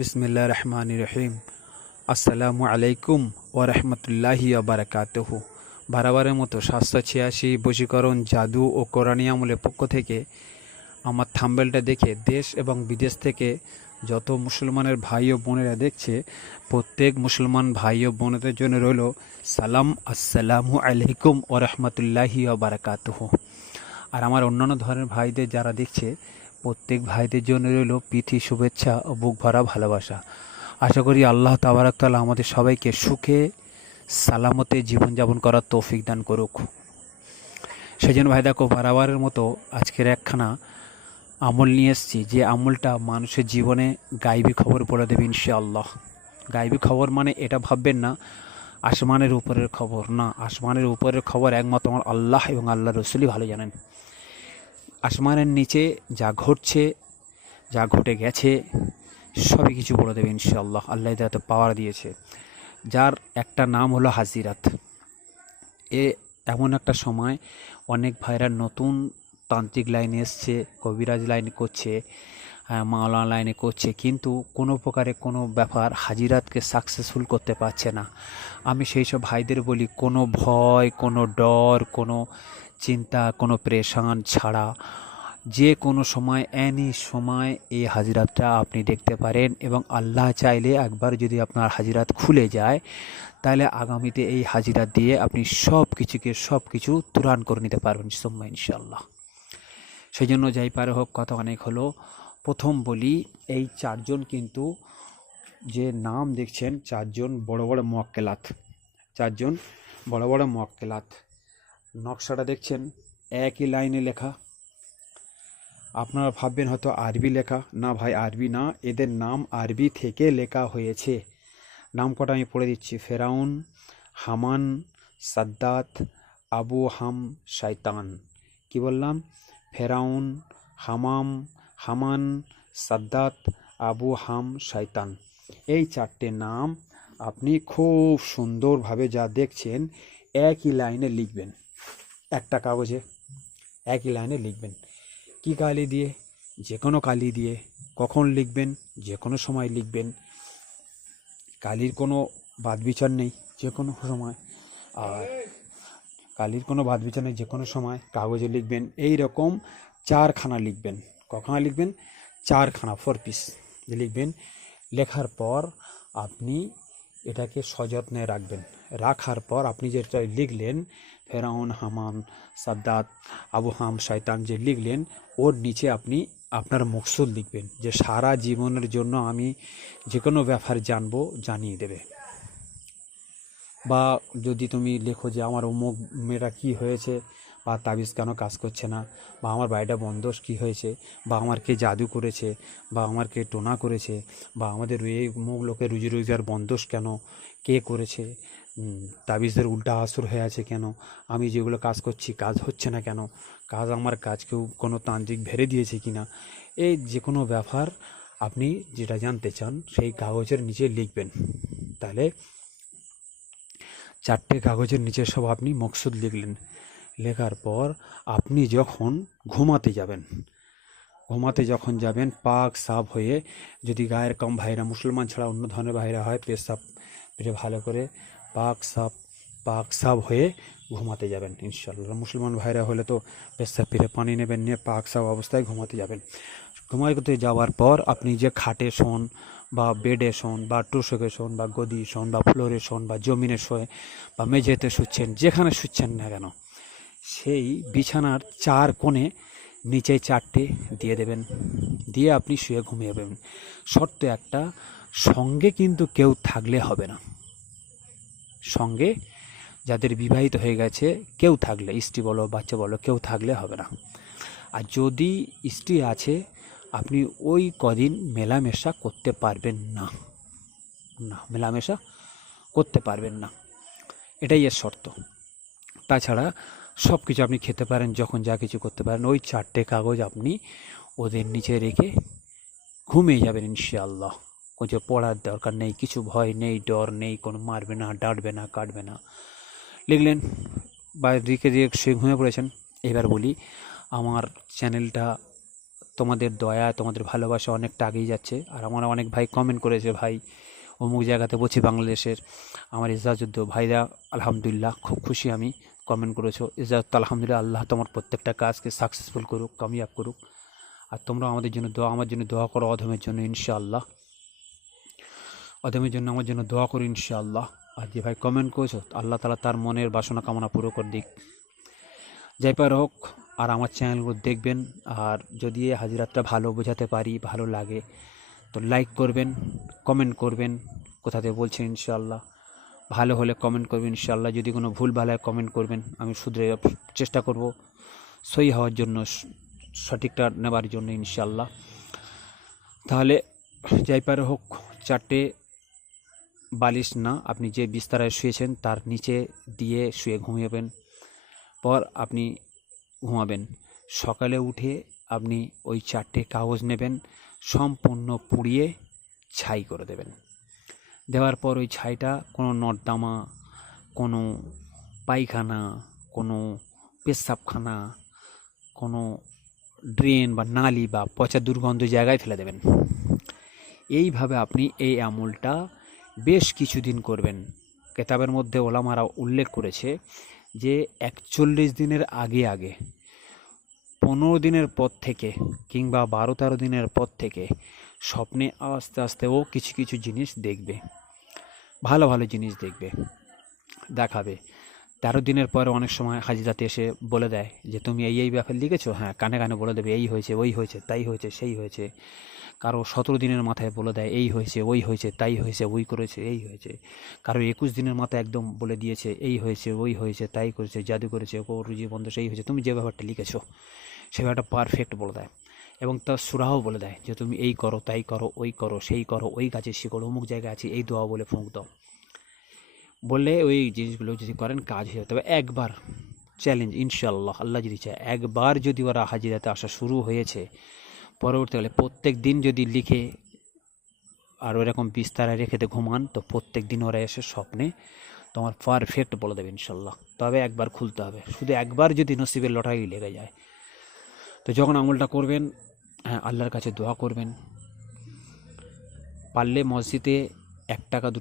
বিসমিল্লা রহমান রহিম। আসসালামু আলাইকুম ও রহমতুল্লাহি বারাকাতহু। বারাবারের মতো সাতশো ছিয়াশি বশীকরণ জাদু ও কোরআনী আমলের পক্ষ থেকে আমার থাম্বেলটা দেখে দেশ এবং বিদেশ থেকে যত মুসলমানের ভাই ও বোনেরা দেখছে, প্রত্যেক মুসলমান ভাই ও বোনেদের জন্য রইল সালাম, আসসালামু আলাইকুম ও রহমতুল্লাহি বারাকাতহু। আর আমার অন্যান্য ধরনের ভাইদের যারা দেখছে প্রত্যেক ভাইদের জন্য রইল প্রীতি, শুভেচ্ছা ও বুক ভরা ভালোবাসা। আশা করি আল্লাহ তাবারাকতালা আমাদের সবাইকে সুখে, সালামতে জীবনযাপন করার তৌফিক দান করুক। সেই জন্য ভাই দেখো, বারাবারের মতো আজকের একখানা আমল নিয়ে এসেছি। যে আমলটা মানুষের জীবনে গাইবী খবর বলে দেবে ইনশাআল্লাহ। গাইবী খবর মানে এটা ভাববেন না, আসমানের উপরের খবর। না, আসমানের উপরের খবর একমাত্র আমার আল্লাহ এবং আল্লাহ রসুলই ভালো জানেন। আসমানের নিচে যা ঘটছে, যা ঘটে গেছে, সবই কিছু বলে দেবে ইনশাআল্লাহ। আল্লাহ তাতে পাওয়ার দিয়েছে। যার একটা নাম হলো হাজিরাত। এ এমন একটা সময় অনেক ভাইরা নতুন তান্ত্রিক লাইনে এসছে, কবিরাজ লাইনে করছে মাওলানা লাইনে করছে, কিন্তু কোনো প্রকারে কোনো ব্যাপার হাজিরাতকে সাকসেসফুল করতে পারছে না। আমি সেই সব ভাইদের বলি, কোনো ভয়, কোনো ডর, কোনো চিন্তা, কোনো প্রেশান ছাড়া যে কোনো সময় অ্যানি সময় এই হাজিরাতটা আপনি দেখতে পারেন এবং আল্লাহ চাইলে একবার যদি আপনার হাজিরাত খুলে যায়, তাহলে আগামীতে এই হাজিরাত দিয়ে আপনি সব কিছুকে সব কিছু তুরান করে নিতে পারবেন সোম্মা ইনশাল্লাহ সেই জন্য যাই পারে হোক, কথা অনেক হলো। প্রথম বলি, এই চারজন কিন্তু যে নাম দেখছেন, চারজন বড় বড় মোয়াক্কেলাত চারজন বড় বড় মোয়াক্কেলাত নকশাটা দেখছেন, একই লাইনে লেখা। আপনারা ভাববেন হয়তো আরবি লেখা। না ভাই, আরবি না, এদের নাম আরবি থেকে লেখা হয়েছে। নাম কটা আমি পড়ে দিচ্ছি। ফেরাউন, হামান, সাদ্দাত, আবু হাম, শাইতান। কি বললাম? ফেরাউন, হামাম, হামান, সাদ্দাত, আবু হাম, শাইতান। এই চারটে নাম আপনি খুব সুন্দরভাবে যা দেখছেন, একই লাইনে লিখবেন। একটা কাগজে, একই লাইনে লিখবেন। কি কালি দিয়ে? যে কোনো কালি দিয়ে। কখন লিখবেন? যে কোনো সময় লিখবেন। কালির কোনো বাদ বিচার নেই যে কোনো সময়। আর কালির কোনো বাদ বিচার নেই যে কোনো সময়। কাগজে লিখবেন। এই রকম চারখানা লিখবেন। কখানা লিখবেন? চারখানা ফোর পিস লিখবেন। লেখার পর আপনি এটাকে সযত্নে রাখবেন। রাখার পর আপনি যেটা লিখলেন, ফেরাউন, হামান, সাদ্দাত, আবু হাম, শয়তান যে লিখলেন, ওর নিচে আপনি আপনার মকসুদ লিখবেন যে সারা জীবনের জন্য আমি যে কোনো ব্যাপার জানব, জানিয়ে দেবে। বা যদি তুমি লেখো যে আমার অমুক মেয়েটা কী হয়েছে বা তাবিজ কেন কাজ করছে না? বা আমার বাড়িটা বন্ধ কী হয়েছে? বা আমার কে জাদু করেছে? বা আমার কে টোনা করেছে? বা আমাদের এই মুখ লোকের রুজি রোজগার বন্ধস কেন? কে করেছে? উম, তাবিজের উল্টা আসর হয়ে আছে কেন? আমি যেগুলো কাজ করছি কাজ হচ্ছে না কেন? কাজ আমার কাজকেও কোনো তান্ত্রিক ভেড়ে দিয়েছে কি না? এই যে কোনো ব্যাপার আপনি যেটা জানতে চান সেই কাগজের নিচে লিখবেন। তাহলে চারটে কাগজের নিচে সব আপনি মকসুদ লিখলেন। লেখার পর আপনি যখন ঘুমাতে যাবেন, ঘুমাতে যখন যাবেন, পাক সাফ হয়ে যদি গায়ের কম ভাইরা মুসলমান ছাড়া অন্য ধরনের ভাইরা হয়, পেশাব পেটে ভালো করে পাক সাফ পাক সাফ হয়ে ঘুমাতে যাবেন ইনশাল্লাহ মুসলমান ভাইরা হলে তো পেশাব পেটে পানি নেবেন নিয়ে পাক সাফ অবস্থায় ঘুমাতে যাবেন। ঘুমাতে যাওয়ার পর আপনি যে খাটে শোন বা বেডে শোন বা টুসকে শোন বা গদি শোন বা ফ্লোরে শোন বা জমিনে শোয় বা মেঝেতে শুচ্ছেন, যেখানে শুচ্ছেন না কেন সেই বিছানার চার কোণে নিচে চারটে দিয়ে দেবেন। দিয়ে আপনি শুয়ে ঘুমিয়ে যাবেন শর্ত একটা, সঙ্গে কিন্তু কেউ থাকলে হবে না। সঙ্গে যাদের বিবাহিত হয়ে গেছে, কেউ থাকলে, স্ত্রী বলো, বাচ্চা বলো, কেউ থাকলে হবে না। আর যদি স্ত্রী আছে, আপনি ওই কদিন মেলামেশা করতে পারবেন না। না, মেলামেশা করতে পারবেন না। এটাই এর শর্ত। তাছাড়া সব কিছু আপনি খেতে পারেন, যখন যা কিছু করতে পারেন, ওই চারটে কাগজ আপনি ওদের নিচে রেখে ঘুমিয়ে যাবেন ইনশাআল্লাহ। কিছু পড়ার দরকার নেই, কিছু ভয় নেই, ডর নেই, কোনো মারবে না, ডাঁটবে না, কাটবে না। লিখলেন বা রেখে দিয়ে সে ঘুমিয়ে পড়েছেন। এবার বলি, আমার চ্যানেলটা তোমাদের দয়া, তোমাদের ভালোবাসা অনেকটা আগেই যাচ্ছে। আর আমার অনেক ভাই কমেন্ট করেছে, ভাই, অমুক জায়গাতে বলছি বাংলাদেশের আমার ইজাজুদ্দ ভাইরা, আলহামদুলিল্লাহ, খুব খুশি আমি। কমেন্ট করেছ ইজাজত আলহামদুলিল্লাহ আল্লাহ তোমার প্রত্যেকটা কাজকে সাকসেসফুল করুক, কামিয়াব করুক। আর তোমরা আমাদের জন্য দোয়া, আমার জন্য দোয়া করো অধমের জন্য, ইনশাআল্লাহ। অধমের জন্য, আমার জন্য দোয়া করো, ইনশাআল্লাহ। আর যে ভাই কমেন্ট করেছ, আল্লাহ তালা তার মনের বাসনা কামনা পুরো করে দিক। যাই পার হোক, আর আমার চ্যানেলগুলো দেখবেন, আর যদি এই হাজিরাতটা ভালো বোঝাতে পারি, ভালো লাগে, তো লাইক করবেন কমেন্ট করবেন কোথাতে বলছেন, ইনশাআল্লাহ। ভালো হলে কমেন্ট করবেন, ইনশাআল্লাহ। যদি কোনো ভুল ভালো হয় কমেন্ট করবেন, আমি শুধরে চেষ্টা করব সই হওয়ার জন্য, সঠিকটা নেবার জন্য, ইনশাআল্লাহ। তাহলে যাই পারে হোক, চারটে বালিশ না, আপনি যে বিস্তারায় শুয়েছেন, তার নিচে দিয়ে শুয়ে ঘুমিয়েবেন। পর আপনি ঘুমাবেন। সকালে উঠে আপনি ওই চারটে কাগজ নেবেন, সম্পূর্ণ পুড়িয়ে ছাই করে দেবেন। দেওয়ার পর ওই ছাইটা কোনো নর্দামা, কোনো পায়খানা, কোনো পেশাবখানা, কোনো ড্রেন বা নালি বা পচা দুর্গন্ধ জায়গায় ফেলে দেবেন। এইভাবে আপনি এই আমলটা বেশ কিছুদিন করবেন। কেতাবের মধ্যে ওলামারা উল্লেখ করেছে যে একচল্লিশ দিনের আগে আগে, পনেরো দিনের পর থেকে কিংবা বারো তেরো দিনের পর থেকে স্বপ্নে আস্তে আস্তে ও কিছু কিছু জিনিস দেখবে। ভালো ভালো জিনিস দেখবে, দেখাবে। তেরো দিনের পরে অনেক সময় হাজিরাতে এসে বলে দেয় যে, তুমি এই এই ব্যাপার লিখেছো? হ্যাঁ কানে কানে বলে দেবে, এই হয়েছে, ওই হয়েছে, তাই হয়েছে, সেই হয়েছে। কারও সতেরো দিনের মাথায় বলে দেয়, এই হয়েছে, ওই হয়েছে, তাই হয়েছে, ওই করেছে, এই হয়েছে। কারও একুশ দিনের মাথায় একদম বলে দিয়েছে, এই হয়েছে, ওই হয়েছে, তাই করেছে, জাদু করেছে ও রুজি বন্ধ সেই হয়েছে। তুমি যে ব্যাপারটা লিখেছো, সে ব্যাপারটা পারফেক্ট বলে দেয়। এবং তার সুরাও বলে দেয় যে, তুমি এই করো, তাই করো, ওই করো, সেই করো, ওই গাছে শিকড়, অমুক জায়গায় আছে, এই দোয়া বলে ফুঁক দাও। বললে ওই জিনিসগুলো যদি করেন, কাজ হয়ে তবে একবার চ্যালেঞ্জ ইনশাল্লাহ আল্লাহ যদি চায়, একবার যদি ওরা হাজিরাতে আসা শুরু হয়েছে, পরবর্তীকালে প্রত্যেক দিন যদি লিখে আর ওরকম বিস্তারে রেখে দিয়ে ঘুমান, তো প্রত্যেক দিন ওরা এসে স্বপ্নে তোমার পারফেক্ট বলে দেবে ইনশাল্লাহ তবে একবার খুলতে হবে। শুধু একবার যদি নসিবের লটারি লেগে যায়। তো যখন আমলটা করবেন আল্লাহর কাছে দোয়া করবেন। পারলে মসজিদে এক টাকা দু